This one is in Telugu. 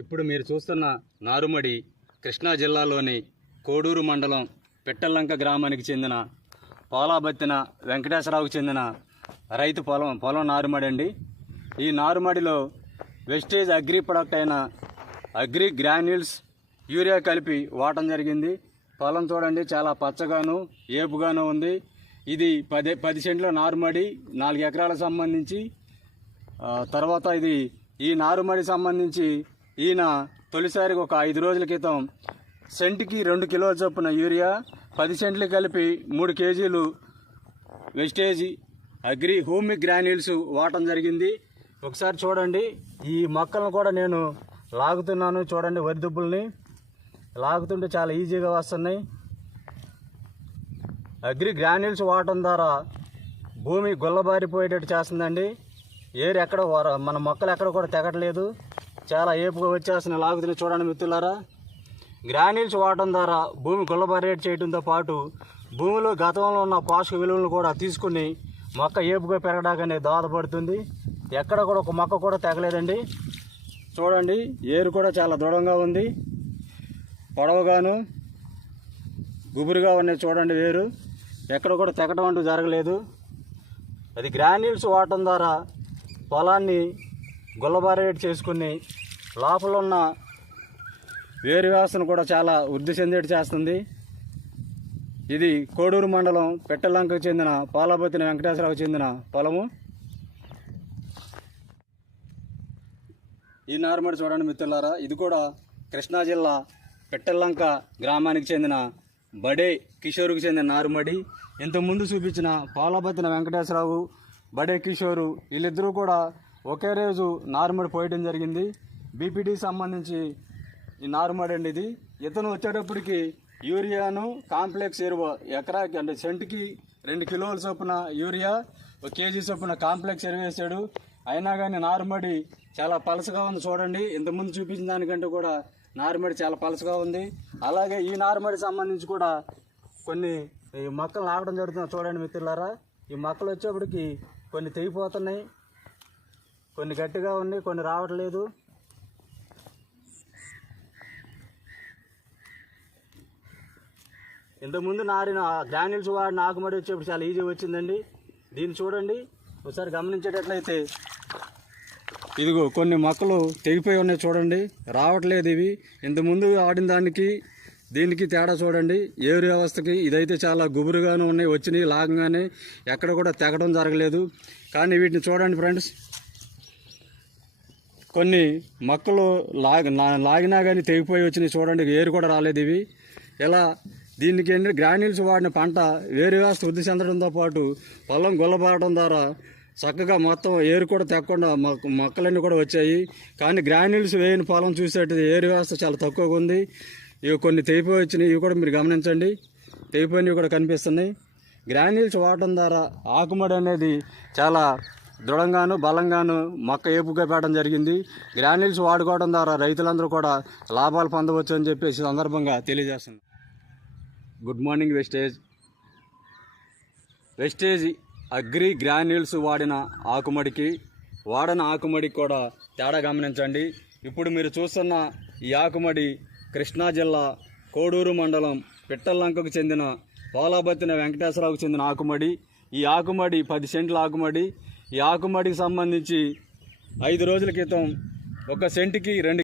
ఇప్పుడు మీరు చూస్తున్న నారుమడి కృష్ణా జిల్లాలోని కోడూరు మండలం పెట్టల్లంక గ్రామానికి చెందిన పోలాబత్తిన వెంకటేశ్వరరావుకు చెందిన రైతు పొలం పొలం నారుమడి అండి. ఈ నారుమడిలో వెస్టేజ్ అగ్రి ప్రొడక్ట్ అయిన అగ్రి గ్రాన్యూల్స్ యూరియా కలిపి వాడటం జరిగింది. పొలం చూడండి చాలా పచ్చగాను ఏపుగాను ఉంది. ఇది పది పది సెంట్ల నారుమడి నాలుగు ఎకరాలకు సంబంధించి తర్వాత ఇది ఈ నారుమడి సంబంధించి ఈయన తొలిసారిగా ఒక ఐదు రోజుల క్రితం సెంటుకి రెండు కిలోల చొప్పున యూరియా పది సెంట్లు కలిపి మూడు కేజీలు వెస్టేజ్ అగ్రి హోమిక్ గ్రాన్యూల్స్ వాడటం జరిగింది. ఒకసారి చూడండి ఈ మొక్కలను కూడా నేను లాగుతున్నాను. చూడండి వరి దుబ్బుల్ని లాగుతుంటే చాలా ఈజీగా వస్తున్నాయి. అగ్రి గ్రాన్యూల్స్ వాడటం ద్వారా భూమి గుల్లబారిపోయేటట్టు చేస్తుందండి. ఏరు ఎక్కడ వర- మన మొక్కలు ఎక్కడ కూడా తెగట్లేదు. చాలా ఏపుగా వచ్చేస్తున్నాయి లాగుతున్నాయి చూడండి మిత్రులారా. గ్రానైల్స్ వాడటం ద్వారా భూమి గుల్లబారేట్ చేయడంతో పాటు భూమిలో గతంలో ఉన్న పోషక విలువలను కూడా తీసుకుని మొక్క ఏపుగా పెరగడానికి దోహదపడుతుంది. ఎక్కడ కూడా ఒక మొక్క కూడా తెగలేదండి. చూడండి ఏరు కూడా చాలా దృఢంగా ఉంది. పొడవుగాను గుబురుగా ఉన్నాయి చూడండి వేరు. ఎక్కడ కూడా తెగటం అంటూ జరగలేదు. అది గ్రాన్యూల్స్ వాడటం ద్వారా పొలాన్ని గుల్లబారేట్ చేసుకుని లోపల ఉన్న వేరు వ్యవస్థను కూడా చాలా వృద్ధి చెందేటి చేస్తుంది. ఇది కోడూరు మండలం పెట్టలంకకు చెందిన పాలబత్తిన వెంకటేశ్వరరావుకు చెందిన పొలము. ఈ నారుమడి చూడండి మిత్రులారా ఇది కూడా కృష్ణా జిల్లా పెట్టెల్లంక గ్రామానికి చెందిన బడే కిషోర్కు చెందిన నారుమడి. ఇంతకుముందు చూపించిన పాలబత్తిన వెంకటేశ్వరరావు బడే కిషోరు వీళ్ళిద్దరూ కూడా ఒకే రోజు నారుమడి పోయడం జరిగింది. బీపీటీ సంబంధించి ఈ నారుమడి అండి ఇది. ఇతను వచ్చేటప్పటికి యూరియాను కాంప్లెక్స్ ఎరువు ఎకరాకి అంటే సెంటుకి రెండు కిలోల చొప్పున యూరియా ఒక కేజీ చొప్పున కాంప్లెక్స్ ఎరువు వేసాడు. అయినా కానీ నారుమడి చాలా పలసగా ఉంది చూడండి. ఇంతకుముందు చూపించిన దానికంటే కూడా నారుమడి చాలా పలసగా ఉంది. అలాగే ఈ నారుమడి సంబంధించి కూడా కొన్ని మొక్కలు నాటడం జరుగుతుంది చూడండి మిత్రులారా. ఈ మొక్కలు వచ్చేప్పటికి కొన్ని తెగిపోతున్నాయి. కొన్ని గట్టిగా ఉన్నాయి కొన్ని రావట్లేదు. ఇంతకుముందు నారిన గ్రాన్యూల్స్ వాడిన ఆకుమడి వచ్చేప్పుడు చాలా ఈజీ వచ్చిందండి. దీన్ని చూడండి ఒకసారి గమనించేటట్లయితే. ఇదిగో కొన్ని మొక్కలు తెగిపోయి ఉన్నాయి చూడండి. రావట్లేదు ఇవి. ఇంతకుముందు ఆడిన దానికి దీనికి తేడా చూడండి. ఏరు వ్యవస్థకి ఇదైతే చాలా గుబురుగానే ఉన్నాయి వచ్చినాయి లాగంగానే ఎక్కడ కూడా తెగడం జరగలేదు. కానీ వీటిని చూడండి ఫ్రెండ్స్. కొన్ని మొక్కలు లాగ నా- లాగినా కానీ తెగిపోయి వచ్చినాయి చూడండి ఏరు కూడా రాలేదు ఇవి. ఇలా దీనికి ఏంటి గ్రాన్యూల్స్ వాడిన పంట వేరు వ్యవస్థ వృద్ధి చెందడంతో పాటు పొలం గుల్లబారడం ద్వారా చక్కగా మొత్తం ఏరు కూడా తెక్కకుండా మొక్కలన్నీ కూడా వచ్చాయి. కానీ గ్రాన్యూల్స్ వేయని పొలం చూసేటది ఏరు వ్యవస్థ చాలా తక్కువగా ఉంది. ఇవి కొన్ని తెగిపోయి వచ్చినాయి. ఇవి కూడా మీరు గమనించండి. తెగిపోయినవి కూడా కనిపిస్తున్నాయి. గ్రాన్యూల్స్ వాడటం ద్వారా ఆకుమడి అనేది చాలా దృఢంగాను బలంగాను మొక్క ఏపుగా పెట్టడం జరిగింది. గ్రాన్యూల్స్ వాడుకోవడం ద్వారా రైతులందరూ కూడా లాభాలు పొందవచ్చు అని చెప్పేసి సందర్భంగా తెలియజేస్తుంది. Good morning Vestige. Vestige agri granules వాడిన ఆకుమడికి వాడిన ఆకుమడికి కూడా తేడా గమనించండి. ఇప్పుడు మీరు చూస్తున్న ఈ ఆకుమడి కృష్ణా జిల్లా కోడూరు మండలం పిట్టల్లంకకు చెందిన పోలాబత్తిన వెంకటేశ్వరరావుకు చెందిన ఆకుమడి. ఈ ఆకుమడి పది సెంట్ల ఆకుమడి. ఈ ఆకుమడికి సంబంధించి ఐదు రోజుల క్రితం ఒక సెంటుకి రెండు